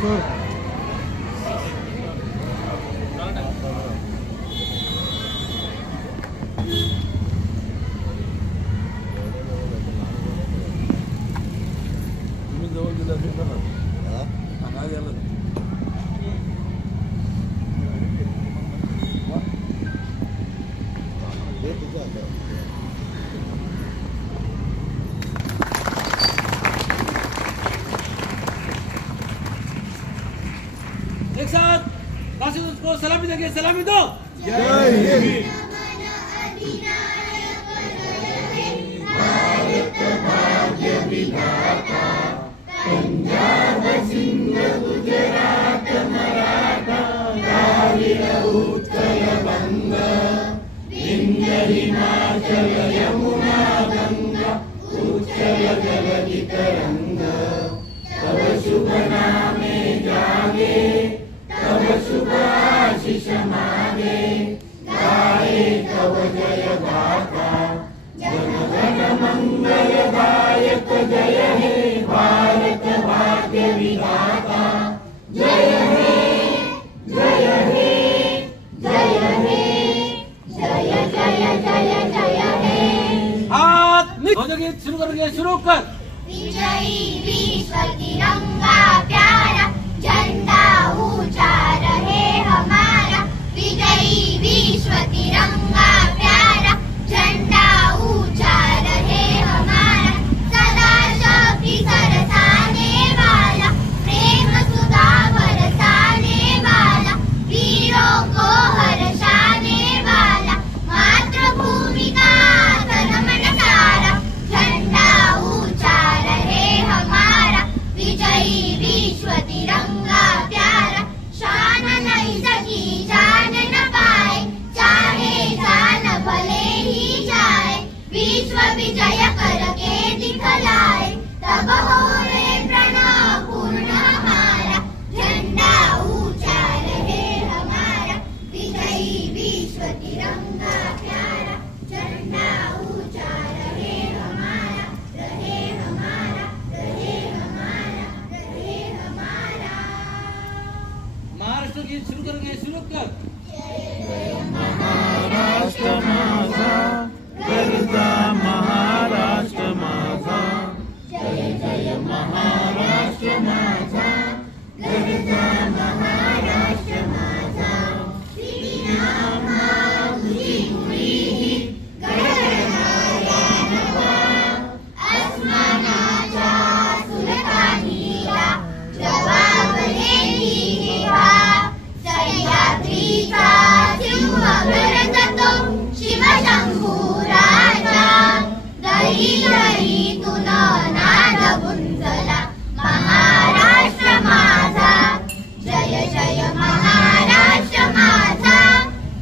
एक साथ राशिद को सलामी देंगे, सलामी दो। जय हिंद। भारत भाग्य विधाता, पंजाब सिंध गुजरात मराठा, द्राविड़ उत्कल बंग, विंध्य हिमाचल यमुना गंगा, उच्चल जलधि तरंग, तब शुभ नामे जागे, तब शुभ आशीष मागे, गाए तब जय गाथा, जन गण मंगलदायक जय हे भारत भाग्य विधाता। जय हे जय हे जय हे जय जय जय जय हे। हाथ ध्वजगीत शुरू करेंगे, शुरू कर। विजयी विश्व तिरंगा प्यारा, झंडा ऊंचा रहे हमारा। विजयी विश्व तिरंगा प्यारा, झंडा ऊंचा रहे हमारा। सदा शक्ति सरसाने वाला, प्रेम सुधा बरसाने वाला, वीरों को हर्षाने वाला, मातृभूमि का तन मन सारा। झंडा ऊंचा रहे हमारा, विजयी विश्व तिरंगा प्यारा। शान नहीं सकी जान न पाए, चाहे जान भले ही जाए। विश्व विजय करके दिखलाए, तब हो रे प्रणव पूर्ण हमारा। झंडा ऊंचा रहे हमारा, विजयी विश्व तिरंगा प्यारा। झंडा ऊंचा रहे हमारा, रहे हमारा, रहे हमारा, रहे हमारा। महाराष्ट्र गीत शुरू करेंगे, शुरू कर। महाराष्ट्र माझा, गरजा महाराष्ट्र माझा, जय जय महाराष्ट्र माझा, गरजा महाराष्ट्र माझा। श्रीरामा तुझी मुळी गरजणाऱ्या नवा, अस्मानाच्या सुलतानीला जबाबलेली हेवा। सह्याद्रीचा सिंह गरजतो शिवशंभू राजा, दरी दरीतून नाद गुंजला महाराष्ट्र माझा। जय जय महाराष्ट्र माझा,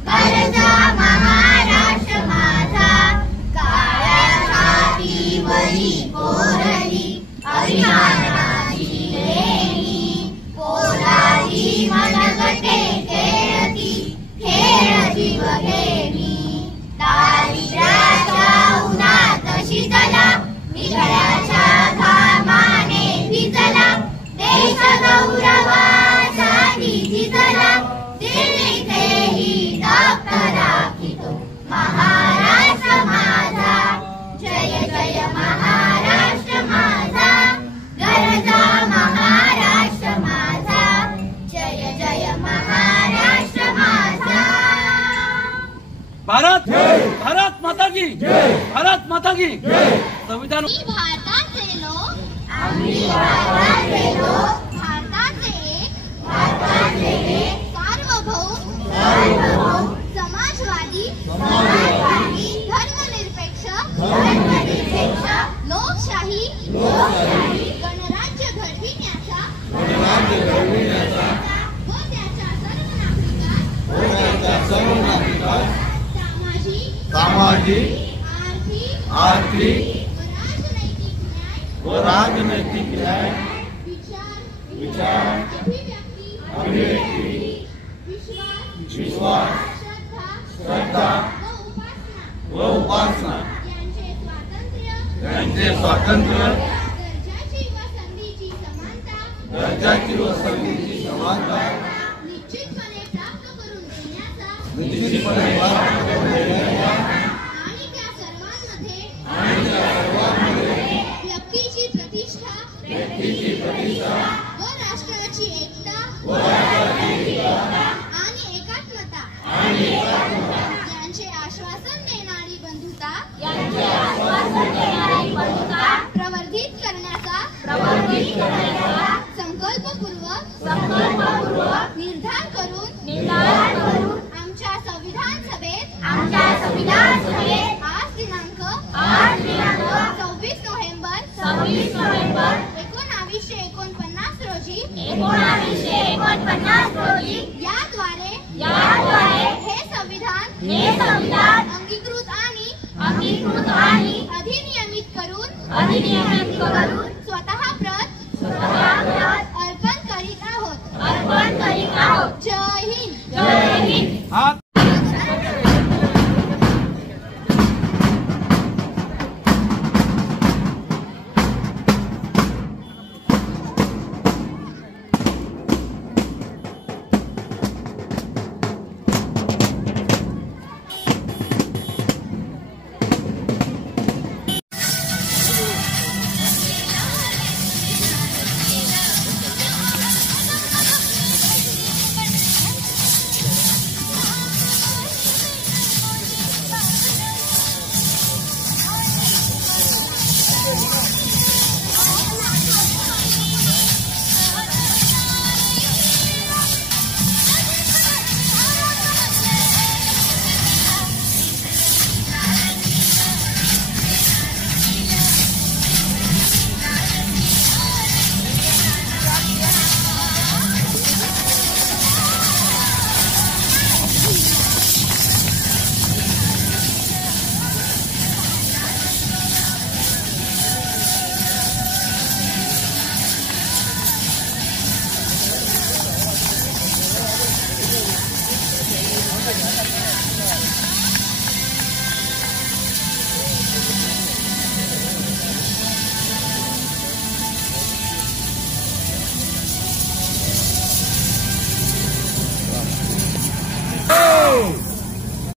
गरजा महाराष्ट्र माझा। काळ्या छातीवरी कोरली अभिमानाची लेणी, पोलादी मनगटे खेळती, खेळ जीव घेणी। दारिद्र्याच्या उन्हात शिजला, निघळ्याच्या घामाने भिजला, देश गौरवासाठी झिजला। दिल्लीतही तप्त राखितो महाराष्ट्र माझा। जय जय महाराष्ट्र माझा, गरजा महाराष्ट्र माझा। जय जय महाराष्ट्र माझा। भारत भारत माता की जय, भारत माता की जय। संविधान भारताचे लोक, आम्ही भारताचे लोक, भारताचे एक सार्वभौम समाजवादी धर्मनिरपेक्ष लोकशाही गणराज्य घडविण्याचा व त्याच्या सर्व नागरिकांत सामाजिक, आर्थिक व राजनैतिक न्याय, विचार, अभिव्यक्ती, विश्वास, श्रद्धा व उपासना यांचे स्वातंत्र्य, दर्जाची व संधीची समानता दर्जाची व संधीची समानता निश्चितपणे प्राप्त करून देण्याचा निश्चितपणे प्राप्त करून देण्याचा आणि त्या सर्वांमध्ये व्यक्तीची प्रतिष्ठा व राष्ट्राची एकता आणि एकात्मता यांचे आश्वासन देणारी बंधुता प्रवर्धित करण्याचा संकल्पपूर्वक निर्धार करून आमच्या संविधान सभेत आज दिनांक 26 नोव्हेंबर 1949 रोजी याद्वारे हे संविधान अंगीकृत आणि अधिनियमित करून